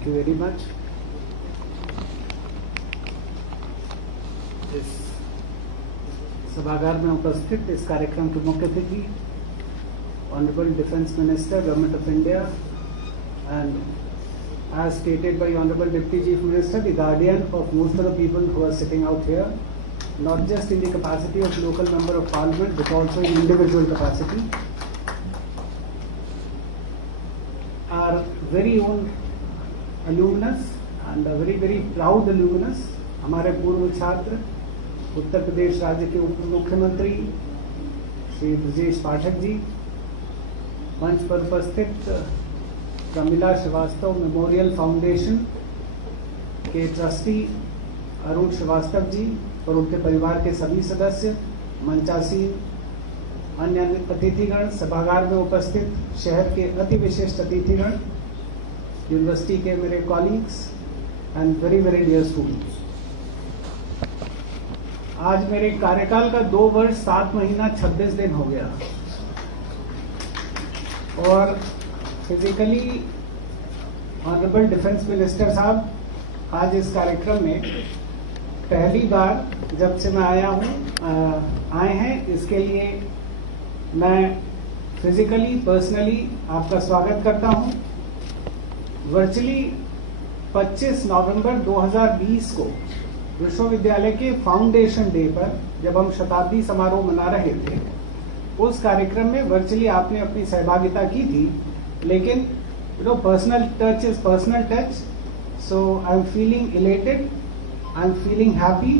Thank you very much. इस सभागार में उपस्थित इस कार्यक्रम के मुख्य अतिथि honourable defence minister government of India and as stated by Honorable Deputy Chief Minister, the guardian of most of the people who are sitting out here, not just in the capacity of local member of parliament but also in individual capacity. Our very own alumnus and a very proud alumnus, हमारे पूर्व छात्र उत्तर प्रदेश राज्य के उप मुख्यमंत्री श्री ब्रजेश पाठक जी, मंच पर उपस्थित प्रमिला श्रीवास्तव मेमोरियल फाउंडेशन के ट्रस्टी अरुण श्रीवास्तव जी और उनके परिवार के सभी सदस्य, मंचासीन अन्य अतिथिगण, सभागार में उपस्थित शहर के अति विशिष्ट अतिथिगण, यूनिवर्सिटी के मेरे colleagues and very dear students. आज मेरे कार्यकाल का 2 वर्ष 7 महीना 26 दिन हो गया और फिजिकली ऑनरेबल डिफेंस मिनिस्टर साहब आज इस कार्यक्रम में पहली बार जब से मैं आए हैं, इसके लिए मैं फिजिकली पर्सनली आपका स्वागत करता हूं। वर्चुअली 25 नवंबर 2020 को विश्वविद्यालय के फाउंडेशन डे पर जब हम शताब्दी समारोह मना रहे थे, उस कार्यक्रम में वर्चुअली आपने अपनी सहभागिता की थी, लेकिन personal touch is personal touch. So I'm feeling elated, I'm feeling happy,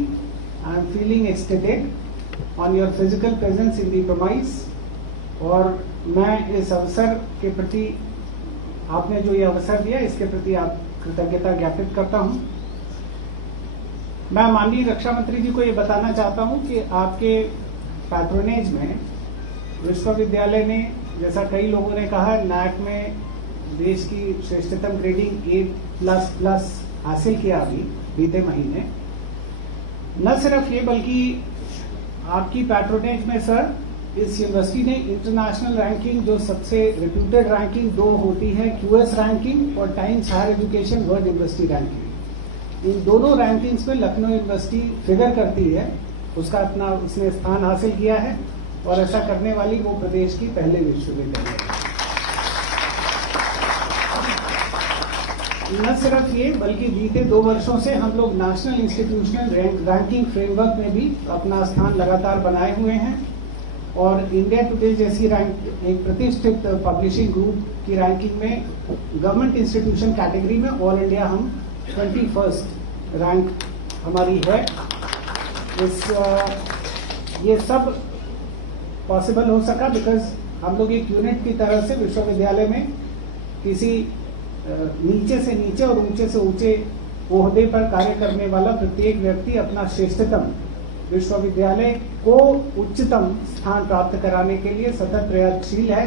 I'm feeling ecstatic on your physical presence in the premise. और मैं इस अवसर के प्रति, आपने जो ये अवसर दिया, इसके प्रति आप कृतज्ञता ज्ञापित करता हूं। मैं माननीय रक्षा मंत्री जी को ये बताना चाहता हूं कि आपके पैट्रोनेज में विश्वविद्यालय ने, जैसा कई लोगों ने कहा, नैक में देश की श्रेष्ठतम ग्रेडिंग A++ हासिल किया अभी बीते महीने। न सिर्फ ये बल्कि आपकी पैट्रोनेज में सर इस यूनिवर्सिटी ने इंटरनेशनल रैंकिंग, जो सबसे रिप्यूटेड रैंकिंग 2 होती है, QS रैंकिंग और Times Higher Education World University ranking, इन दोनों रैंकिंग्स में लखनऊ यूनिवर्सिटी फिगर करती है। उसने स्थान हासिल किया है और ऐसा करने वाली वो प्रदेश की पहले विश्वविद्यालय है। न सिर्फ ये बल्कि बीते 2 वर्षों से हम लोग नेशनल इंस्टीट्यूशनल रैंकिंग फ्रेमवर्क में भी अपना स्थान लगातार बनाए हुए हैं और इंडिया टुडे जैसी एक प्रतिष्ठित पब्लिशिंग ग्रुप की रैंकिंग में गवर्नमेंट इंस्टीट्यूशन कैटेगरी में ऑल इंडिया हम 21st रैंक हमारी है। ये सब पॉसिबल हो सका बिकॉज हम लोग एक यूनिट की तरह से विश्वविद्यालय में किसी नीचे से नीचे और ऊंचे से ऊंचे ओहदे पर कार्य करने वाला प्रत्येक व्यक्ति अपना श्रेष्ठतम विश्वविद्यालय को उच्चतम स्थान प्राप्त कराने के लिए सतत प्रयासशील है।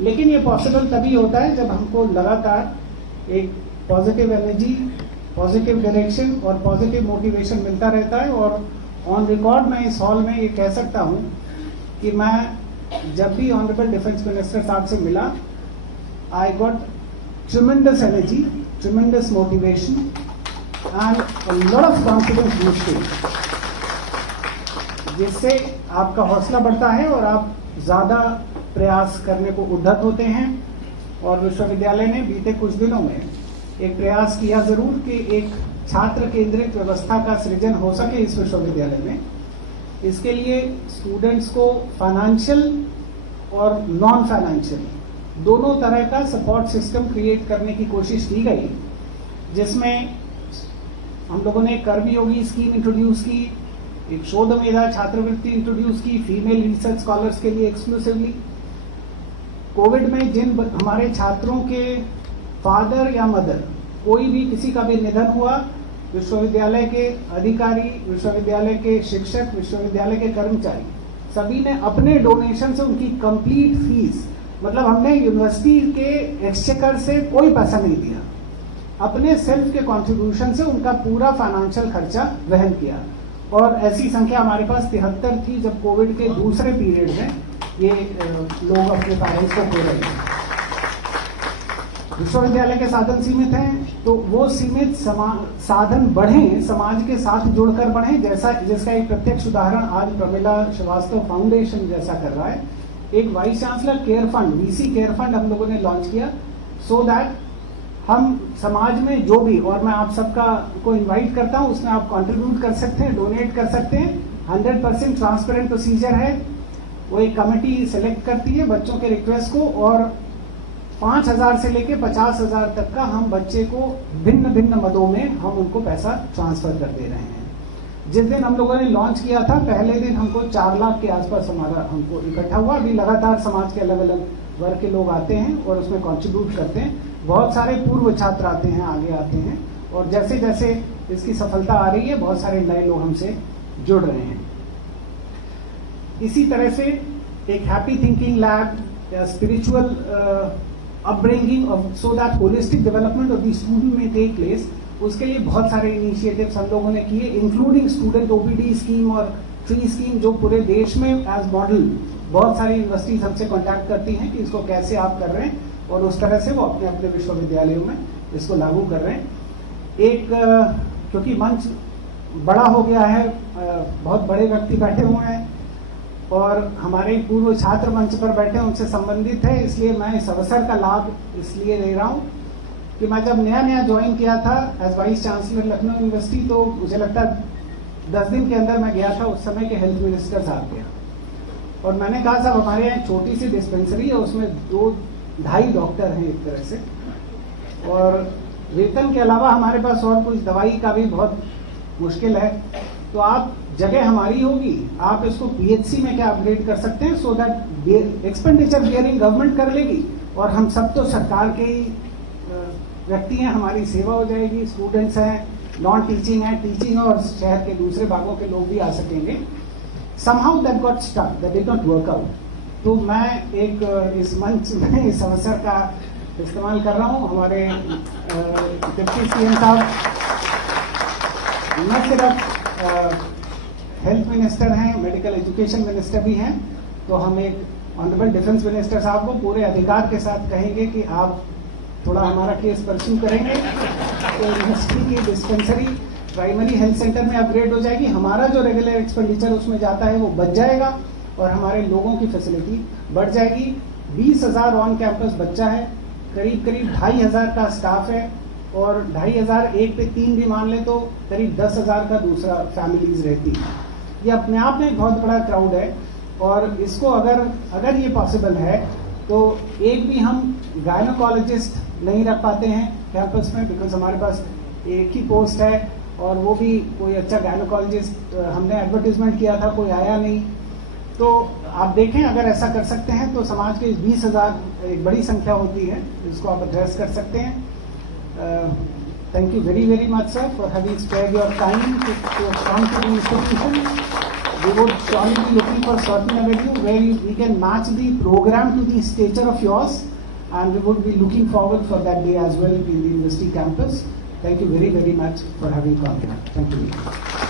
लेकिन ये पॉसिबल तभी होता है जब हमको लगातार एक पॉजिटिव एनर्जी, पॉजिटिव डायरेक्शन और पॉजिटिव मोटिवेशन मिलता रहता है। और ऑन रिकॉर्ड मैं इस हॉल में ये कह सकता हूँ कि मैं जब भी ऑनरेबल डिफेंस मिनिस्टर साहब से मिला, I got tremendous energy, tremendous motivation and a lot of confidence boosting, जिससे आपका हौसला बढ़ता है और आप ज्यादा प्रयास करने को उद्यत होते हैं। और विश्वविद्यालय ने बीते कुछ दिनों में एक प्रयास किया जरूर कि एक छात्र केंद्रित व्यवस्था का सृजन हो सके इस विश्वविद्यालय में। इसके लिए स्टूडेंट्स को फाइनेंशियल और नॉन फाइनेंशियल दोनों तरह का सपोर्ट सिस्टम क्रिएट करने की कोशिश की गई, जिसमें हम लोगों ने कर्मयोगी स्कीम इंट्रोड्यूस की, एक शोध मेधा छात्रवृत्ति इंट्रोड्यूस की फीमेल रिसर्च स्कॉलर्स के लिए एक्सक्लूसिवली। कोविड में जिन हमारे छात्रों के फादर या मदर, कोई भी किसी का भी निधन हुआ, विश्वविद्यालय के अधिकारी, विश्वविद्यालय के शिक्षक, विश्वविद्यालय के कर्मचारी सभी ने अपने डोनेशन से उनकी कंप्लीट फीस, मतलब हमने यूनिवर्सिटी के एक्सचेकर से कोई पैसा नहीं दिया, अपने सेल्फ के कंट्रीब्यूशन से उनका पूरा फाइनेंशियल खर्चा वहन किया। और ऐसी संख्या हमारे पास 73 थी जब कोविड के दूसरे पीरियड में ये लोग अपने पेरेंट्स को खो रहे थे। विश्वविद्यालय के साधन सीमित हैं, तो वो सीमित साधन बढ़ें, समाज के साथ जुड़कर बढ़ें, जैसा जिसका एक प्रत्यक्ष उदाहरण आज प्रमिला श्रीवास्तव फाउंडेशन जैसा कर रहा है। एक vice chancellor care fund, VC care fund हम लोगों ने लॉन्च किया, सो दैट हम समाज में जो भी, और मैं आप सबका को इनवाइट करता हूं, उसमें आप कंट्रीब्यूट कर सकते हैं, डोनेट कर सकते हैं। 100% ट्रांसपेरेंट प्रोसीजर है। वो एक कमेटी सेलेक्ट करती है बच्चों के रिक्वेस्ट को, और 5,000 से लेके 50,000 तक का हम बच्चे को भिन्न भिन्न मदों में हम उनको पैसा ट्रांसफर कर दे रहे हैं। जिस दिन हम लोगों ने लॉन्च किया था, पहले दिन हमको 4 लाख के आसपास हमारा हमको इकट्ठा हुआ। अभी लगातार समाज के अलग अलग वर्ग के लोग आते हैं और उसमें कंट्रीब्यूट करते हैं। बहुत सारे पूर्व छात्र आते हैं, आगे आते हैं, और जैसे जैसे इसकी सफलता आ रही है, बहुत सारे नए लोग हमसे जुड़ रहे हैं। इसी तरह से एक हैप्पी थिंकिंग लैब या spiritual upbringing of so that holistic development of the student में टेक प्लेस, उसके लिए बहुत सारे इनिशिएटिव्स हम लोगों ने किए, इंक्लूडिंग स्टूडेंट ओपीडी स्कीम और ट्री स्कीम, जो पूरे देश में एज मॉडल बहुत सारी यूनिवर्सिटीज हमसे कांटेक्ट करती हैं कि इसको कैसे आप कर रहे हैं, और उस तरह से वो अपने अपने विश्वविद्यालयों में इसको लागू कर रहे हैं। एक क्योंकि मंच बड़ा हो गया है, बहुत बड़े व्यक्ति बैठे हुए हैं और हमारे पूर्व छात्र मंच पर बैठे हैं, उनसे संबंधित है, इसलिए मैं इस अवसर का लाभ इसलिए ले रहा हूँ कि मैं जब नया ज्वाइन किया था as vice chancellor Lucknow university, तो मुझे लगता है 10 दिन के अंदर मैं गया था, उस समय के हेल्थ मिनिस्टर साहब गया, और मैंने कहा साहब हमारे यहाँ एक छोटी सी डिस्पेंसरी है, उसमें 2-2.5 डॉक्टर हैं एक तरह से, और वेतन के अलावा हमारे पास और कुछ दवाई का भी बहुत मुश्किल है, तो आप जगह हमारी होगी, आप इसको पीएचसी में क्या अपग्रेड कर सकते हैं, so that expenditure bearing government कर लेगी, और हम सब तो सरकार के ही व्यक्ति हैं, हमारी सेवा हो जाएगी, स्टूडेंट्स हैं, नॉन टीचिंग है, टीचिंग, और शहर के दूसरे भागों के लोग भी आ सकेंगे। Somehow that got stuck, that did not work out. तो मैं एक इस मंच में इस अवसर का इस्तेमाल कर रहा हूँ। हमारे डिप्टी सीएम साहब न सिर्फ हेल्थ मिनिस्टर हैं, मेडिकल एजुकेशन मिनिस्टर भी हैं, तो हम एक ऑनरेबल डिफेंस मिनिस्टर साहब को पूरे अधिकार के साथ कहेंगे कि आप थोड़ा हमारा केस परस्यू करेंगे, तो यूनिवर्सिटी की डिस्पेंसरी प्राइमरी हेल्थ सेंटर में अपग्रेड हो जाएगी, हमारा जो रेगुलर एक्सपेंडिचर उसमें जाता है वो बच जाएगा, और हमारे लोगों की फैसिलिटी बढ़ जाएगी। 20,000 ऑन कैंपस बच्चा है, करीब 2,500 का स्टाफ है, और 2,500 एक पे 3 भी मान ले तो करीब 10,000 का दूसरा फैमिलीज रहती है। ये अपने आप में एक बहुत बड़ा क्राउड है, और इसको अगर ये पॉसिबल है तो एक भी हम गायनोकोलॉजिस्ट नहीं रख पाते हैं कैंपस में, बिकॉज हमारे पास एक ही पोस्ट है, और वो भी कोई अच्छा गायनोकोलॉजिस्ट हमने एडवर्टीजमेंट किया था, कोई आया नहीं। तो आप देखें, अगर ऐसा कर सकते हैं तो समाज के 20,000 एक बड़ी संख्या होती है, इसको आप एड्रेस कर सकते हैं। Thank you very much sir for having spared your time to come to the institution. We would surely be looking for certain avenue where we can match the program to the stature of yours, and we would be looking forward for that day as well in the university campus. Thank you very much for having come here. Thank you.